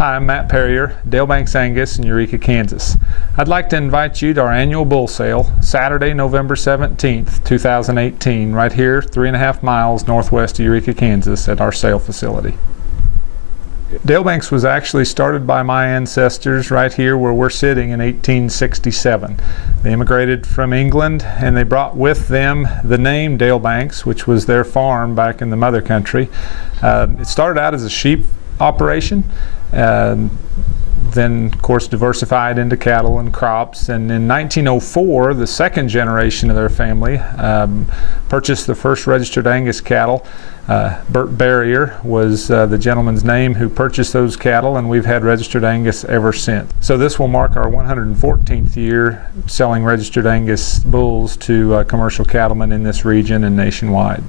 Hi, I'm Matt Perrier, Dalebanks Angus in Eureka, Kansas. I'd like to invite you to our annual bull sale, Saturday, November 17th, 2018, right here 3.5 miles northwest of Eureka, Kansas at our sale facility. Dalebanks was actually started by my ancestors right here where we're sitting in 1867. They immigrated from England and they brought with them the name Dalebanks, which was their farm back in the mother country. It started out as a sheep operation, then of course diversified into cattle and crops, and in 1904 the second generation of their family purchased the first registered Angus cattle. Bert Perrier was the gentleman's name who purchased those cattle, and we've had registered Angus ever since. So this will mark our 114th year selling registered Angus bulls to commercial cattlemen in this region and nationwide.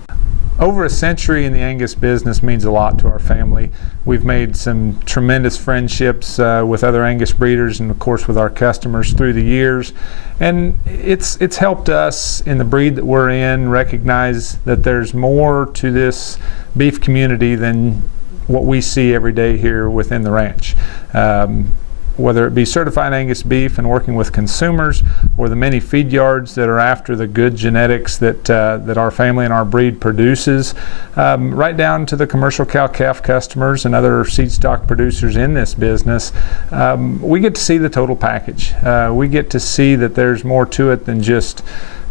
Over a century in the Angus business means a lot to our family. We've made some tremendous friendships with other Angus breeders and of course with our customers through the years. And it's helped us in the breed that we're in recognize that there's more to this beef community than what we see every day here within the ranch. Whether it be certified Angus beef and working with consumers, or the many feed yards that are after the good genetics that our family and our breed produces, right down to the commercial cow-calf customers and other seed stock producers in this business, we get to see the total package. We get to see that there's more to it than just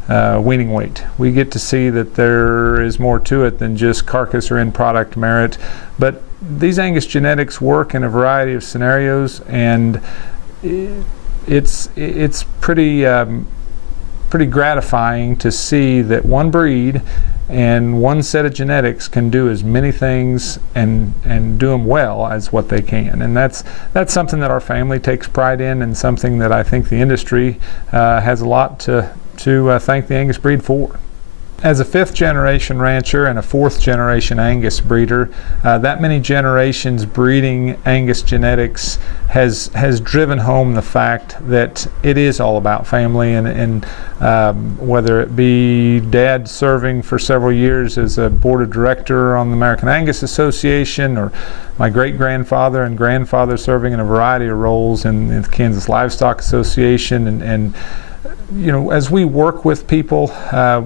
weaning weight. We get to see that there is more to it than just carcass or end product merit. But these Angus genetics work in a variety of scenarios, and it's pretty gratifying to see that one breed and one set of genetics can do as many things and do them well as what they can. And that's something that our family takes pride in, and something that I think the industry has a lot to thank the Angus breed for. As a 5th generation rancher and a 4th generation Angus breeder, that many generations breeding Angus genetics has driven home the fact that it is all about family, and whether it be Dad serving for several years as a board of director on the American Angus Association, or my great-grandfather and grandfather serving in a variety of roles in the Kansas Livestock Association, and you know, as we work with people,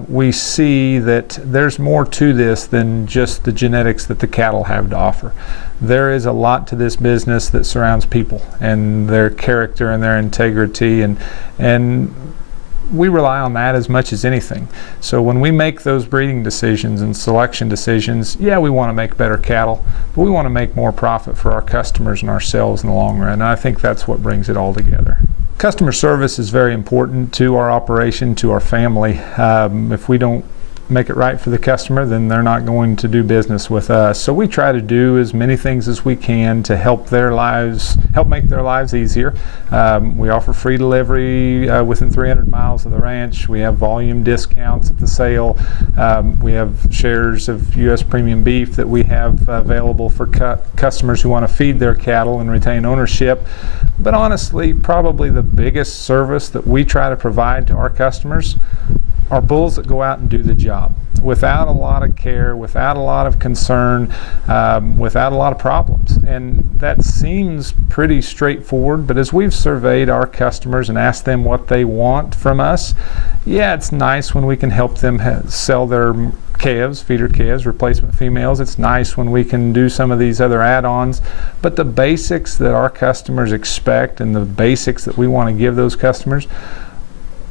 we see that there's more to this than just the genetics that the cattle have to offer. There is a lot to this business that surrounds people and their character and their integrity, and we rely on that as much as anything. So when we make those breeding decisions and selection decisions, yeah, we want to make better cattle, but we want to make more profit for our customers and ourselves in the long run, and I think that's what brings it all together. Customer service is very important to our operation, to our family. If we don't make it right for the customer, then they're not going to do business with us. So we try to do as many things as we can to help make their lives easier. We offer free delivery within 300 miles of the ranch. We have volume discounts at the sale. We have shares of U.S. premium beef that we have available for customers who want to feed their cattle and retain ownership. But honestly, probably the biggest service that we try to provide to our customers are bulls that go out and do the job without a lot of care, without a lot of concern, without a lot of problems. And that seems pretty straightforward, but as we've surveyed our customers and asked them what they want from us, yeah, it's nice when we can help them sell their calves, feeder calves, replacement females. It's nice when we can do some of these other add-ons, but the basics that our customers expect and the basics that we want to give those customers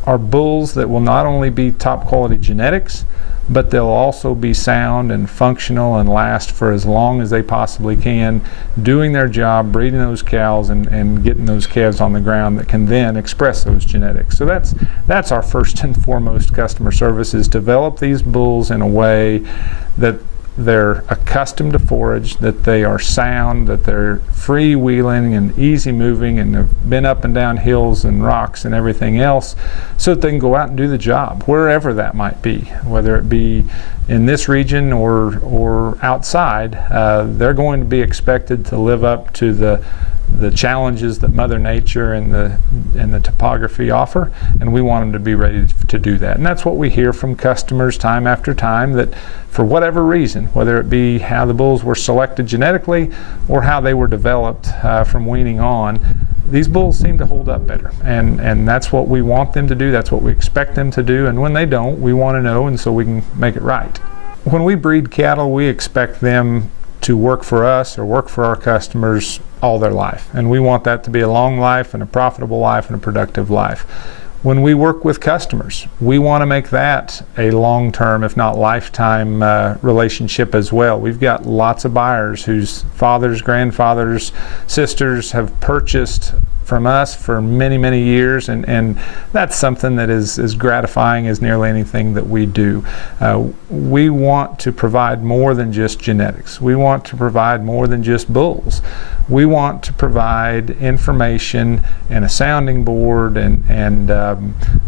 are bulls that will not only be top quality genetics, but they'll also be sound and functional and last for as long as they possibly can, doing their job, breeding those cows and getting those calves on the ground that can then express those genetics. So that's our first and foremost customer service, is develop these bulls in a way that they're accustomed to forage, that they are sound, that they're freewheeling and easy moving and have been up and down hills and rocks and everything else, so that they can go out and do the job wherever that might be, whether it be in this region or outside. They're going to be expected to live up to the the challenges that Mother Nature and the topography offer, and we want them to be ready to do that. And that's what we hear from customers time after time, that for whatever reason, whether it be how the bulls were selected genetically or how they were developed from weaning on, these bulls seem to hold up better, and that's what we want them to do. That's what we expect them to do, and when they don't, we want to know, and so we can make it right. When we breed cattle, we expect them to work for us or work for our customers all their life, and we want that to be a long life and a profitable life and a productive life. When we work with customers, we want to make that a long-term, if not lifetime, relationship as well. We've got lots of buyers whose fathers, grandfathers, sisters have purchased from us for many, many years, and that's something that is as gratifying as nearly anything that we do. We want to provide more than just genetics. We want to provide more than just bulls. We want to provide information and a sounding board and a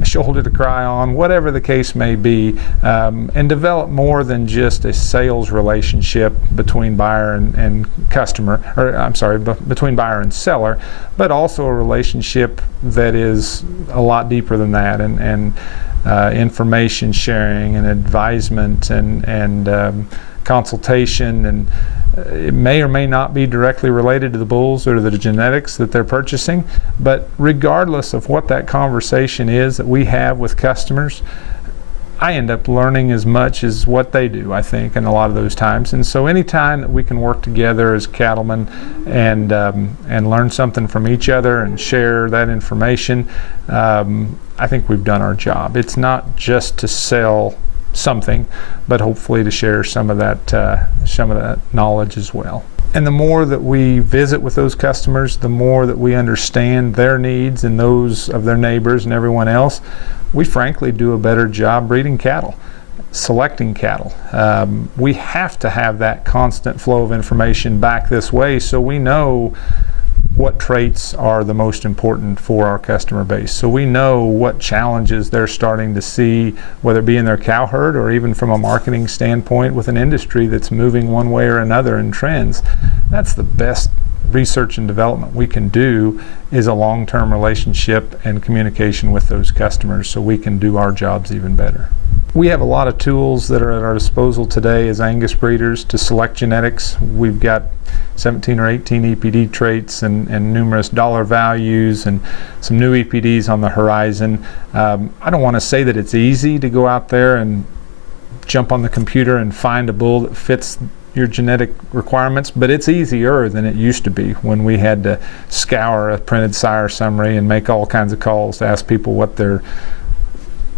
shoulder to cry on, whatever the case may be, and develop more than just a sales relationship between buyer and customer, or I'm sorry, between buyer and seller, but also a relationship that is a lot deeper than that, and information sharing and advisement and consultation, and it may or may not be directly related to the bulls or to the genetics that they're purchasing, but regardless of what that conversation is that we have with customers, I end up learning as much as what they do, I think, in a lot of those times. And so any time that we can work together as cattlemen and learn something from each other and share that information, I think we've done our job. It's not just to sell something, but hopefully to share some of that knowledge as well. And the more that we visit with those customers, the more that we understand their needs and those of their neighbors and everyone else, we frankly do a better job breeding cattle, selecting cattle. We have to have that constant flow of information back this way, so we know what traits are the most important for our customer base. So we know what challenges they're starting to see, whether it be in their cow herd or even from a marketing standpoint with an industry that's moving one way or another in trends. That's the best research and development we can do, is a long-term relationship and communication with those customers so we can do our jobs even better. We have a lot of tools that are at our disposal today as Angus breeders to select genetics. We've got 17 or 18 EPD traits and numerous dollar values and some new EPDs on the horizon. I don't want to say that it's easy to go out there and jump on the computer and find a bull that fits your genetic requirements, but it's easier than it used to be when we had to scour a printed sire summary and make all kinds of calls to ask people what their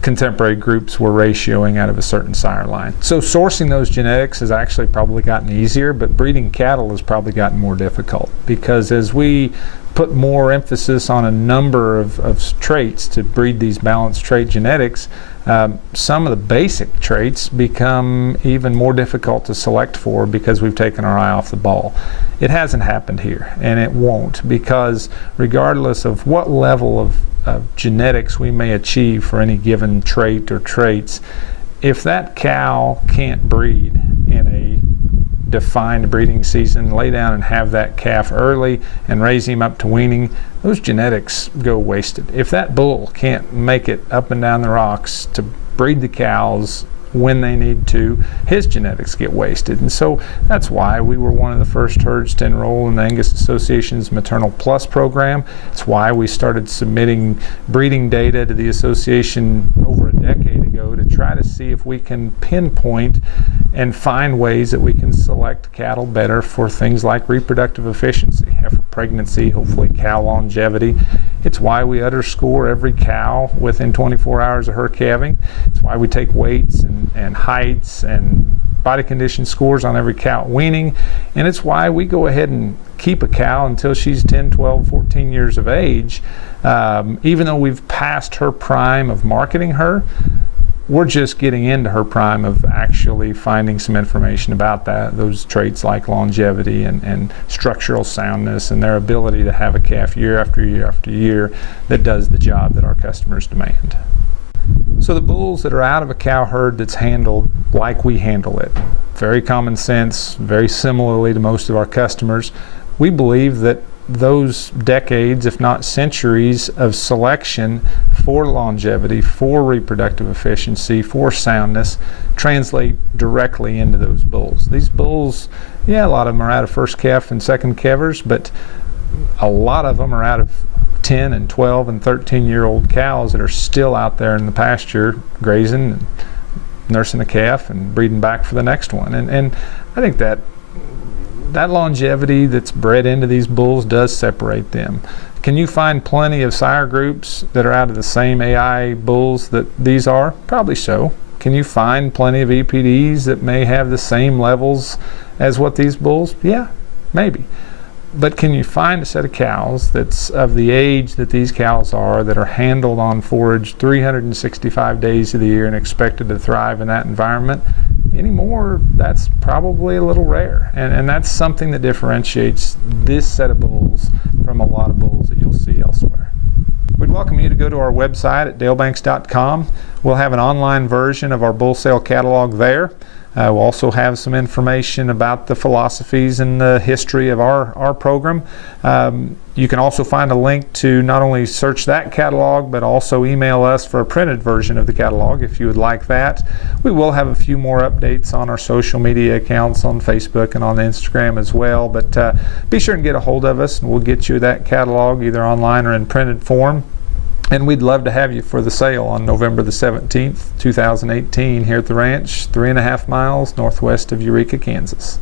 contemporary groups were ratioing out of a certain sire line. So sourcing those genetics has actually probably gotten easier, but breeding cattle has probably gotten more difficult, because as we put more emphasis on a number of traits to breed these balanced trait genetics, some of the basic traits become even more difficult to select for because we've taken our eye off the ball. It hasn't happened here, and it won't, because regardless of what level of genetics we may achieve for any given trait or traits, if that cow can't breed in a defined breeding season, lay down and have that calf early and raise him up to weaning, those genetics go wasted. If that bull can't make it up and down the rocks to breed the cows when they need to, his genetics get wasted. And so that's why we were one of the first herds to enroll in the Angus Association's Maternal Plus program. It's why we started submitting breeding data to the association over a decade ago to try to see if we can pinpoint and find ways that we can select cattle better for things like reproductive efficiency, heifer pregnancy, hopefully cow longevity. It's why we underscore every cow within 24 hours of her calving. It's why we take weights and heights and body condition scores on every cow at weaning. And it's why we go ahead and keep a cow until she's 10, 12, 14 years of age. Even though we've passed her prime of marketing her, we're just getting into her prime of actually finding some information about those traits like longevity and structural soundness and their ability to have a calf year after year after year that does the job that our customers demand. So the bulls that are out of a cow herd that's handled like we handle it, very common sense, very similarly to most of our customers, we believe that those decades, if not centuries, of selection for longevity, for reproductive efficiency, for soundness, translate directly into those bulls. These bulls, yeah, a lot of them are out of first calf and second calvers, but a lot of them are out of 10 and 12 and 13-year-old cows that are still out there in the pasture grazing and nursing a calf and breeding back for the next one. And I think that longevity that's bred into these bulls does separate them. Can you find plenty of sire groups that are out of the same AI bulls that these are? Probably so. Can you find plenty of EPDs that may have the same levels as what these bulls? Yeah, maybe. But can you find a set of cows that's of the age that these cows are, that are handled on forage 365 days of the year and expected to thrive in that environment? Anymore, that's probably a little rare. And that's something that differentiates this set of bulls from a lot of bulls that you'll see elsewhere. We'd welcome you to go to our website at dalebanks.com. We'll have an online version of our bull sale catalog there. We'll also have some information about the philosophies and the history of our program. You can also find a link to not only search that catalog, but also email us for a printed version of the catalog if you would like that. We will have a few more updates on our social media accounts on Facebook and on Instagram as well, but be sure and get a hold of us and we'll get you that catalog either online or in printed form. And we'd love to have you for the sale on November the 17th, 2018 here at the ranch, 3.5 miles northwest of Eureka, Kansas.